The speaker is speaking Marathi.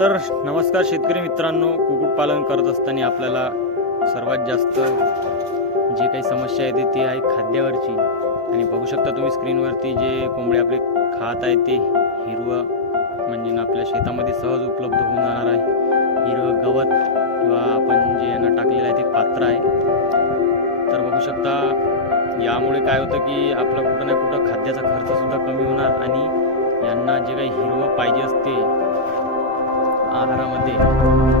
तर नमस्कार शेतकरी मित्रांनो कुक्कुटपालन करत असताना आपल्याला सर्वात जास्त जे काही समस्या येते ती आहे खाद्यावरची. आणि बघू शकता तुम्ही स्क्रीनवरती जे कोंबडे आपले खात आहे ते हिरवं म्हणजे आपल्या शेतामध्ये सहज उपलब्ध होऊन जाणार आहे. हिरवं गवत किंवा आपण जे यांना टाकलेलं आहे ते पात्र आहे. तर बघू शकता यामुळे काय होतं की आपला कुठं ना कुठं खाद्याचा खर्चसुद्धा कमी होणार आणि यांना जे काही हिरवं पाहिजे असते आहारामध्ये